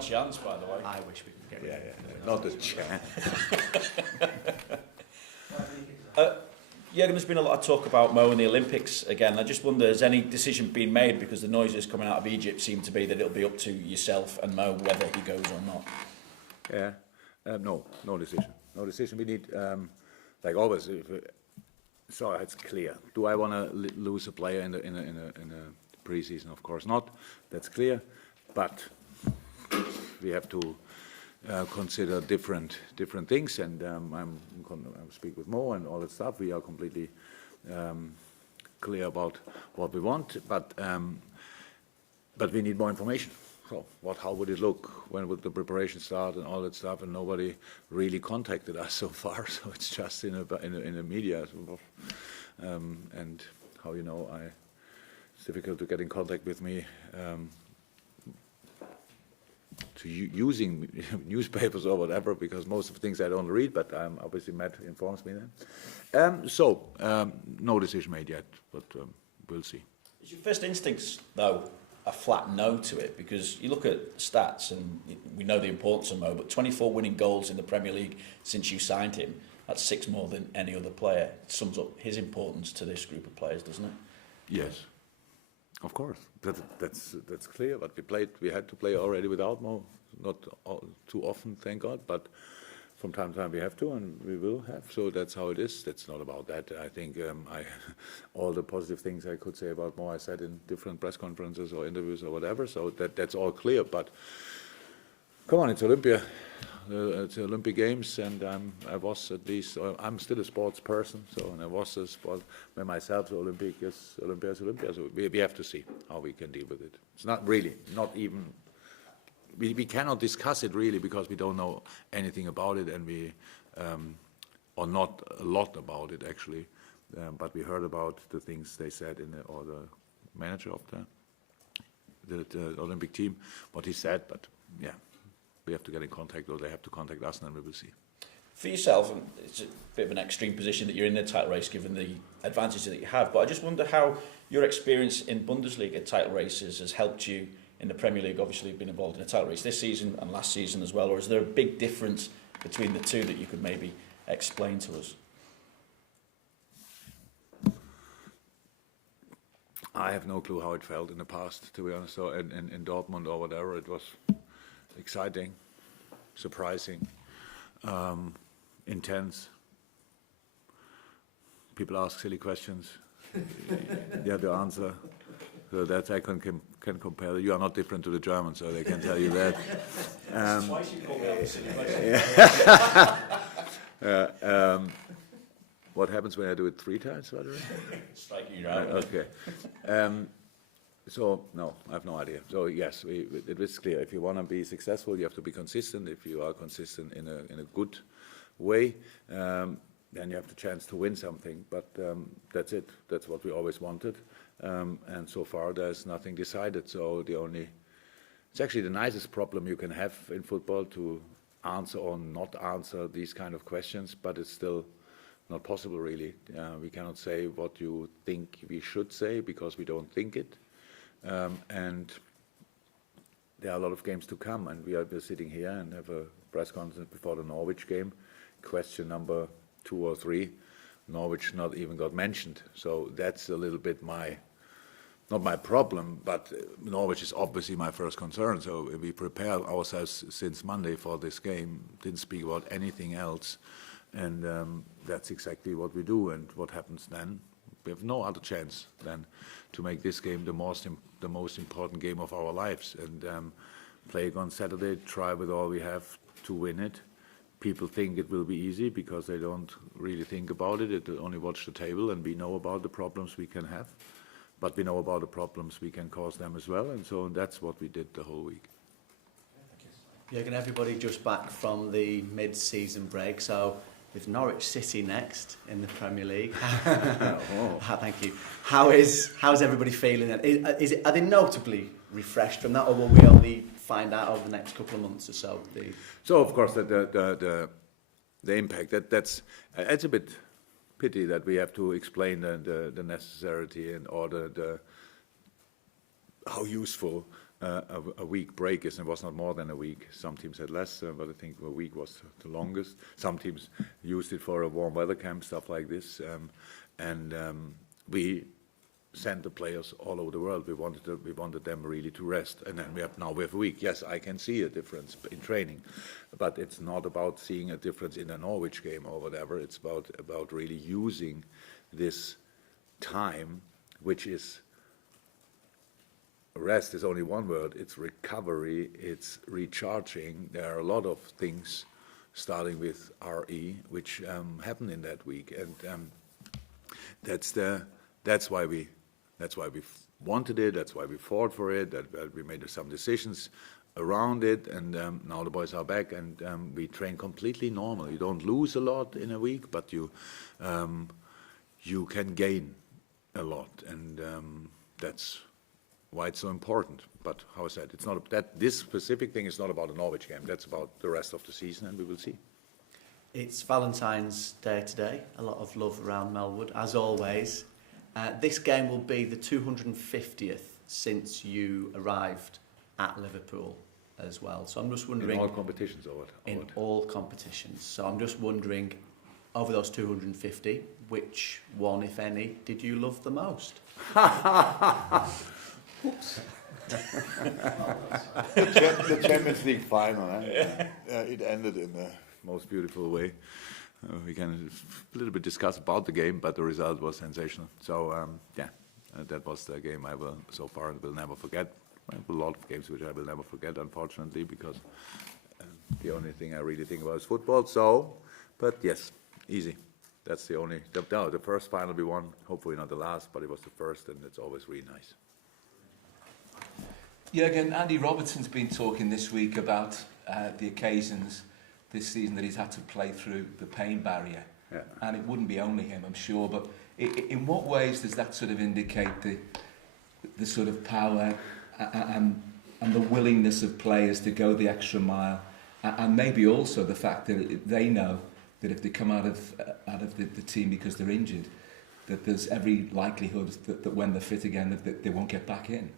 chance, by the way. I wish we could get rid of it. Not a chance. Jurgen, there's been a lot of talk about Mo and the Olympics again. I just wonder, has any decision been made? Because the noises coming out of Egypt seem to be that it'll be up to yourself and Mo whether he goes or not. Yeah, no decision. No decision. We need, like always, so it's clear. Do I want to lose a player in a pre-season? Of course not. That's clear. But we have to consider different things, and I speak with Mo and all that stuff. We are completely clear about what we want, but we need more information. So how would it look? When would the preparation start and all that stuff? And nobody really contacted us so far. So it's just in the media. And how it's difficult to get in contact with me. Using newspapers or whatever, because most of the things I don't read, but obviously Matt informs me then. No decision made yet, but we'll see. Is your first instincts, though, a flat no to it? Because you look at stats, and we know the importance of Mo, but 24 winning goals in the Premier League since you signed him, that's 6 more than any other player. It sums up his importance to this group of players, doesn't it? Yes. Of course, that's clear. But we had to play already without Mo, not too often, thank God. But from time to time we have to, and we will have. So that's how it is. That's not about that. I think all the positive things I could say about Mo, I said in different press conferences or interviews or whatever. So that's all clear. But come on, it's Olympia. It's the Olympic Games, and I was at least. I'm still a sports person, and I was a sport by myself. So Olympia is Olympia. So we have to see how we can deal with it. It's not even. We cannot discuss it really because we don't know anything about it, and or not a lot about it actually. But we heard about the things they said or the manager of the Olympic team, what he said. But yeah. We have to get in contact, or they have to contact us, and then we will see. For yourself, and it's a bit of an extreme position that you're in the title race, given the advantages that you have, but I just wonder how your experience in Bundesliga title races has helped you in the Premier League. Obviously, you've been involved in a title race this season and last season as well, or is there a big difference between the two that you could maybe explain to us? I have no clue how it felt in the past, to be honest. So in Dortmund or whatever, it was exciting, surprising, intense. People ask silly questions. You have to answer. So that I can compare. You are not different to the Germans, so they can tell you that. Twice you called me out a silly question. What happens when I do it 3 times, by the way? Striking you out. Okay. So, no, I have no idea. So, yes, it is clear. If you want to be successful, you have to be consistent. If you are consistent in a good way, then you have the chance to win something. But that's it. That's what we always wanted. And so far, there's nothing decided. So it's actually the nicest problem you can have in football, to answer or not answer these kind of questions, but it's still not possible, really. We cannot say what you think we should say because we don't think it. And there are a lot of games to come, and we're sitting here and have a press conference before the Norwich game. Question number 2 or 3, Norwich not even got mentioned. So that's a little bit not my problem, but Norwich is obviously my first concern. So we prepare ourselves since Monday for this game, didn't speak about anything else. And that's exactly what we do. And what happens then? We have no other chance than to make this game the most important game of our lives, and play on Saturday, try with all we have to win it. People think it will be easy because they don't really think about it. They only watch the table, and we know about the problems we can have, but we know about the problems we can cause them as well, and so that's what we did the whole week. Jurgen, everybody just back from the mid-season break, so with Norwich City next in the Premier League. Thank you. How's everybody feeling? Are they notably refreshed from that, or will we only find out over the next couple of months or so? So of course the impact it's a bit pity that we have to explain the necessity and or the how useful a week break is. It was not more than a week. Some teams had less, but I think a week was the longest. Some teams used it for a warm weather camp, stuff like this. And we sent the players all over the world. We wanted them really to rest. And then we have a week. Yes, I can see a difference in training, but it's not about seeing a difference in a Norwich game or whatever. It's about really using this time, which is rest is only one word. It's recovery. It's recharging. There are a lot of things, starting with RE, which happen in that week, and that's why we wanted it. That's why we fought for it. That we made some decisions around it, and now the boys are back, and we train completely normal. You don't lose a lot in a week, but you can gain a lot, and that's why it's so important. But how I said, it's not that this specific thing is not about a Norwich game. That's about the rest of the season, and we will see. It's Valentine's Day today. A lot of love around Melwood, as always. This game will be the 250th since you arrived at Liverpool as well. So I'm just wondering... In all competitions or what? In all competitions. So I'm just wondering, over those 250, which one, if any, did you love the most? Oops. The Champions League final. It ended in the most beautiful way. We can a little bit discuss about the game, but the result was sensational. So that was the game I will never forget. I have a lot of games which I will never forget, unfortunately, because the only thing I really think about is football. So, but yes, easy. That's the only. The first final we won. Hopefully not the last, but it was the first, and it's always really nice. Jurgen, Andy Robertson's been talking this week about the occasions this season that he's had to play through the pain barrier. Yeah. And it wouldn't be only him, I'm sure, but in what ways does that sort of indicate the sort of power and the willingness of players to go the extra mile, and maybe also the fact that they know that if they come out of the team because they're injured, that there's every likelihood that when they're fit again that they won't get back in?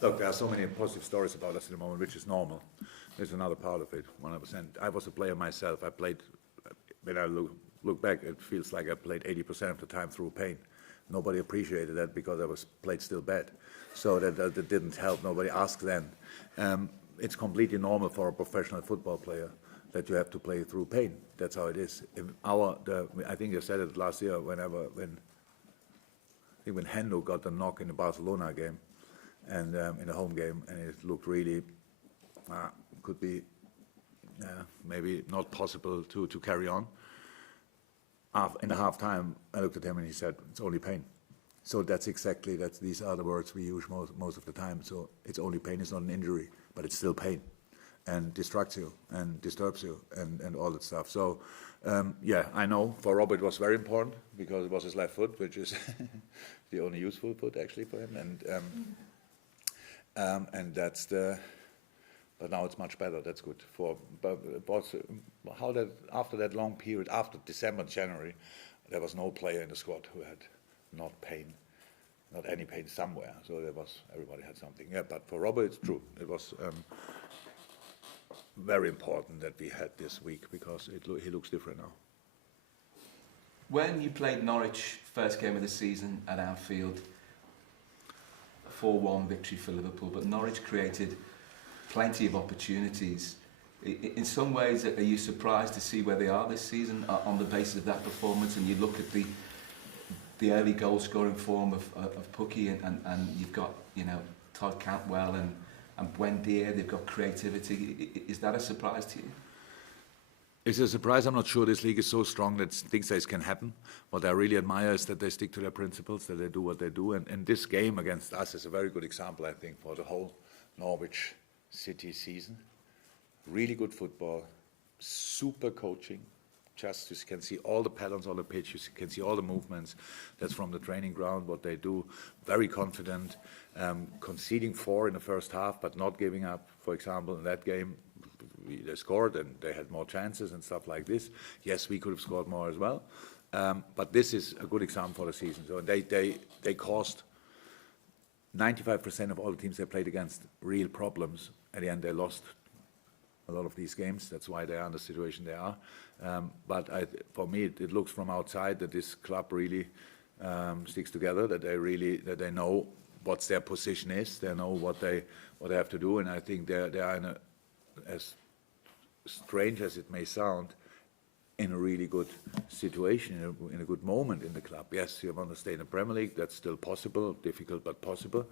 Look, there are so many positive stories about us at the moment, which is normal. There's another part of it, 100%. I was a player myself. I played, when I look back, it feels like I played 80% of the time through pain. Nobody appreciated that because I played still bad. So that didn't help. Nobody asked then. It's completely normal for a professional football player that you have to play through pain. That's how it is. I think I said it last year when Hendo got the knock in the Barcelona game, and in a home game, and it looked really could be maybe not possible to carry on. In the half time, I looked at him and he said, "It's only pain." So these are the words we use most of the time. So it's only pain. It's not an injury, but it's still pain, and distracts you and disturbs you and all that stuff. So I know for Robert it was very important because it was his left foot, which is the only useful foot actually for him, and that's the. But now it's much better. That's good. After that long period, after December, January, there was no player in the squad who had not any pain somewhere. So everybody had something. Yeah, but for Robert, it's true. It was very important that we had this week because he looks different now. When you played Norwich, first game of the season at Anfield, 4-1 victory for Liverpool, but Norwich created plenty of opportunities. In some ways, are you surprised to see where they are this season on the basis of that performance? And you look at the early goal scoring form of Pukki, and you've got Todd Cantwell and Buendia. They've got creativity. Is that a surprise to you? It's a surprise. I'm not sure this league is so strong that things like this can happen. What I really admire is that they stick to their principles, that they do what they do. And this game against us is a very good example, I think, for the whole Norwich City season. Really good football, super coaching. Just you can see all the patterns on the pitch, you can see all the movements. That's from the training ground, what they do. Very confident, conceding 4 in the first half, but not giving up. For example, in that game, they scored and they had more chances and stuff like this. Yes, we could have scored more as well. But this is a good example for the season. So they caused 95% of all the teams they played against, real problems. At the end, they lost a lot of these games. That's why they are in the situation they are. But for me, it looks from outside that this club really sticks together. That they know what their position is. They know what they have to do. And I think they are in as strange as it may sound, in a really good situation, in a good moment in the club. Yes, you want to stay in the Premier League. That's still possible, difficult but possible.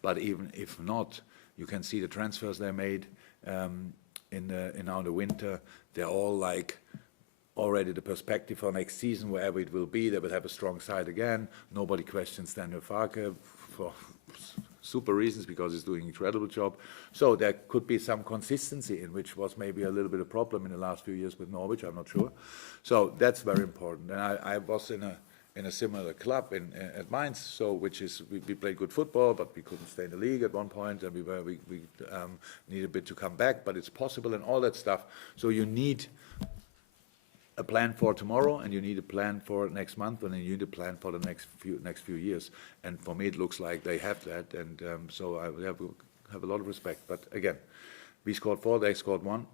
But even if not, you can see the transfers they made in the winter. They're all like already the perspective for next season, wherever it will be. They will have a strong side again. Nobody questions Daniel Farke for super reasons, because he's doing an incredible job. So there could be some consistency in, which was maybe a little bit of a problem in the last few years with Norwich, I'm not sure. So that's very important. And I was in a similar club at Mainz, so which is we played good football, but we couldn't stay in the league at one point, and we need a bit to come back, but it's possible and all that stuff. So you need a plan for tomorrow, and you need a plan for next month, and then you need a plan for the next few years. And for me, it looks like they have that, and so I have a lot of respect. But again, we scored 4, they scored 1.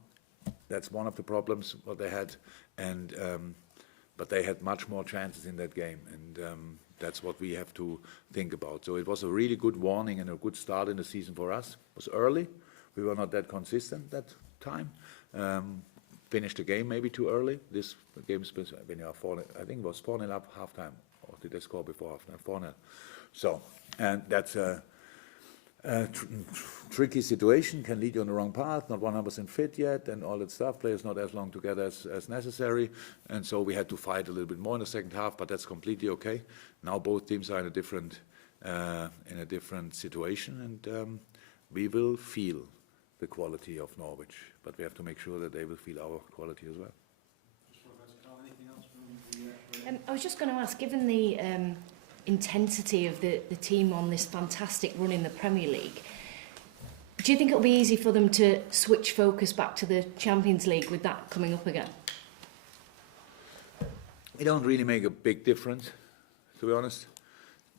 That's one of the problems what they had, and but they had much more chances in that game, and that's what we have to think about. So it was a really good warning and a good start in the season for us. It was early. We were not that consistent that time. Finished the game maybe too early. This game, when you are 4, I think it was 4-0 up halftime, or did they score before halftime? 4-0. So, and that's a tricky situation, can lead you on the wrong path, not 100% fit yet, and all that stuff. Players not as long together as necessary, and so we had to fight a little bit more in the second half, but that's completely okay. Now both teams are in a different situation, and we will feel the quality of Norwich, but we have to make sure that they will feel our quality as well. I was just going to ask, given the intensity of the team on this fantastic run in the Premier League, do you think it'll be easy for them to switch focus back to the Champions League with that coming up again? It don't really make a big difference, to be honest.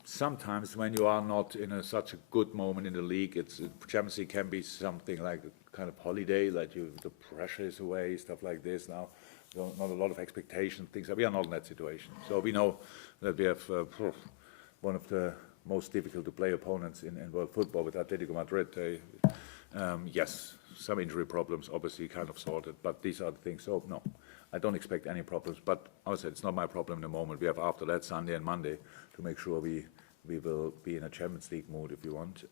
Sometimes when you are not in such a good moment in the league, Champions League can be something like a kind of holiday, like the pressure is away, stuff like this. Now, not a lot of expectation, things. We are not in that situation. So we know that we have one of the most difficult to play opponents in world football with Atletico Madrid. Yes, some injury problems, obviously kind of sorted, but these are the things. So no, I don't expect any problems. But I would say it's not my problem in the moment. We have after that Sunday and Monday to make sure we will be in a Champions League mood if you want.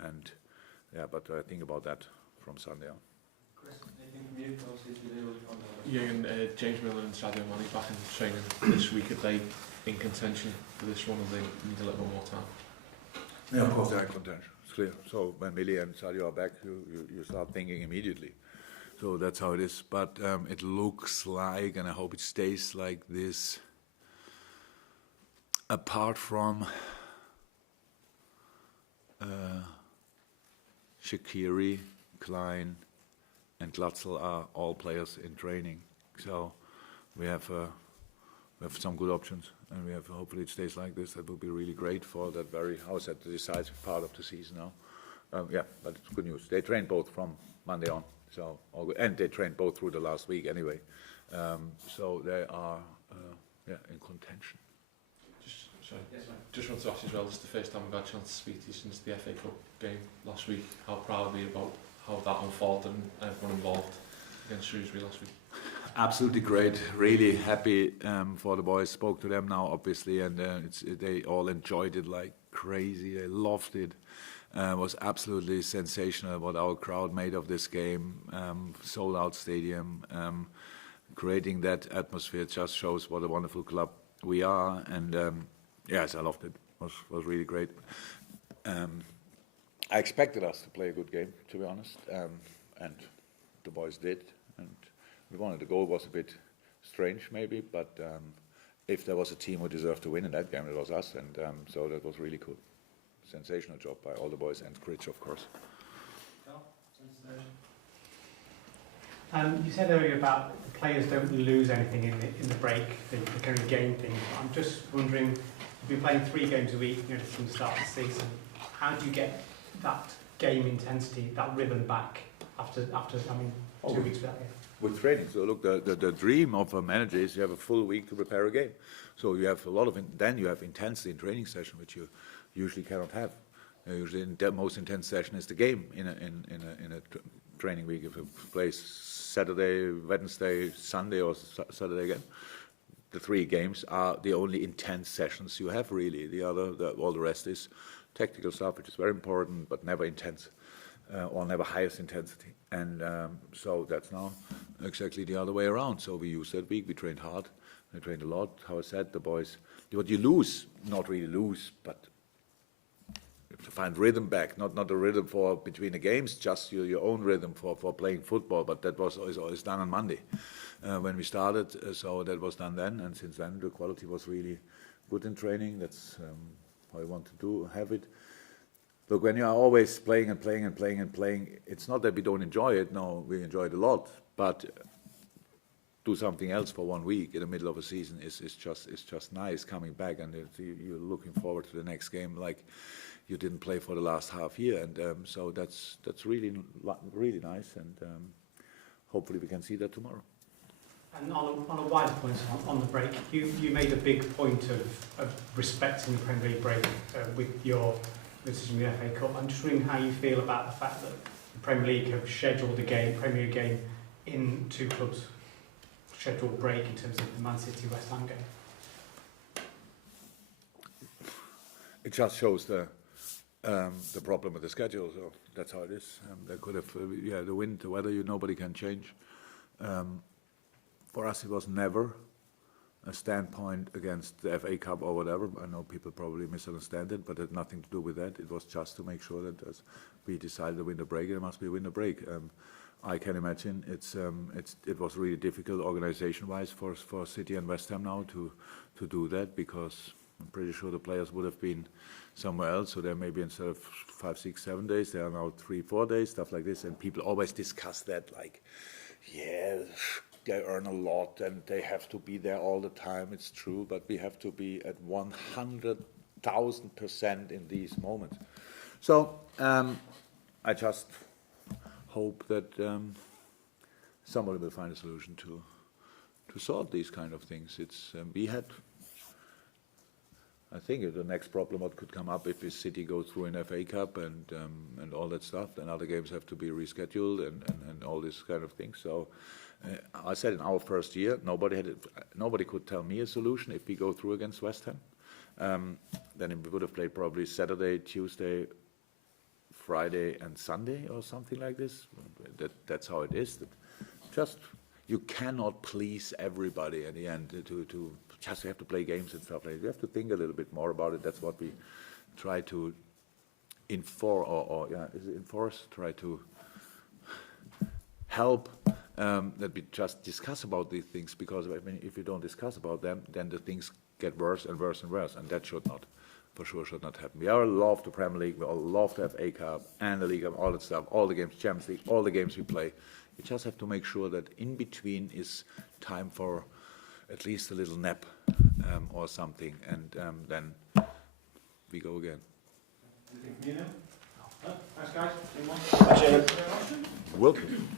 And yeah, but I think about that from Sunday on. Chris, anything from you? Jurgen, James Miller and Sadio Mane back in training this week. Are they in contention for this one, or they need a little more time? Yeah, of course they're in contention. It's clear. So when Millie and Sadio are back, you start thinking immediately. So that's how it is. But it looks like, and I hope it stays like this, apart from Shaqiri, Klein, and Glatzel are all players in training. So we have some good options, and we have hopefully it stays like this. That will be really great for that the decisive part of the season now. Yeah, but it's good news. They trained both from Monday on, so all good. And they trained both through the last week anyway. So they are in contention. Just want to ask you as well, it's the first time we've had a chance to speak to you since the FA Cup game last week. How proud are you about how that unfolded and everyone involved against Shrewsbury last week? Absolutely great. Really happy for the boys. Spoke to them now, obviously, and they all enjoyed it like crazy. They loved it. It was absolutely sensational what our crowd made of this game. Sold out stadium. Creating that atmosphere just shows what a wonderful club we are. And yes, I loved it. It was really great. I expected us to play a good game, to be honest, and the boys did. And we wanted the goal. Was a bit strange, maybe, but if there was a team who deserved to win in that game, it was us, and so that was really cool. Sensational job by all the boys and Critch, of course. You said earlier about the players don't lose anything in the break; they can gain things. But I'm just wondering, you've been playing 3 games a week, from the start of the season. how do you get that game intensity, that rhythm back after 2 weeks without it? With training. So look, the dream of a manager is you have a full week to prepare a game. So you have a lot of, then you have intensity in training session, which you usually cannot have. Usually the most intense session is the game in a training week. If it plays Saturday, Wednesday, Sunday, or Saturday again, the 3 games are the only intense sessions you have really. All the rest is technical stuff, which is very important, but never intense, or never highest intensity. And so that's now exactly the other way around. So we used that week, we trained hard, we trained a lot. How I said, the boys, what you lose, not really lose, but you have to find rhythm back, not a rhythm for between the games, just your own rhythm for playing football. But that was always done on Monday when we started, so that was done then, and since then the quality was really good in training. That's how I want to have it. Look, when you are always playing and playing and playing and playing, it's not that we don't enjoy it. No, we enjoy it a lot. But do something else for 1 week in the middle of a season is just nice coming back, and you're looking forward to the next game like you didn't play for the last half year, and so that's really nice, and hopefully we can see that tomorrow. And on a wider point on the break, you made a big point of respecting the Premier League break with your decision with the FA Cup. I'm just wondering how you feel about the fact that the Premier League have scheduled a Premier League game in 2 clubs' scheduled break in terms of the Man City West Ham game. It just shows the problem with the schedule. So that's how it is. They could have, the wind, the weather, nobody can change. For us, it was never a standpoint against the FA Cup or whatever. I know people probably misunderstand it, but it had nothing to do with that. It was just to make sure that as we decided to win the break, there must be a winner break. I can imagine it was really difficult organization-wise for City and West Ham now to do that, because I'm pretty sure the players would have been somewhere else. So there maybe instead of 5, 6, 7 days, there are now 3, 4 days, stuff like this. And people always discuss that like, yeah, they earn a lot and they have to be there all the time. It's true, but we have to be at 100,000% in these moments. So I just hope that somebody will find a solution to solve these kind of things. I think the next problem what could come up if the City goes through an FA Cup and all that stuff, then other games have to be rescheduled and all this kind of thing. So I said in our first year, nobody could tell me a solution if we go through against West Ham. Then we would have played probably Saturday, Tuesday, Friday, and Sunday or something like this. That's how it is. You cannot please everybody at the end. To just have to play games and stuff like that. You have to think a little bit more about it. That's what we try to enforce, try to help. That we just discuss about these things, because if you don't discuss about them, then the things get worse and worse and worse, and that should not happen. We all love the Premier League, we all love the FA Cup and the League and all that stuff, all the games, Champions League, all the games we play. We just have to make sure that in between is time for at least a little nap or something, and then we go again. Anything from you now? No? Thanks, guys. Appreciate it. Welcome.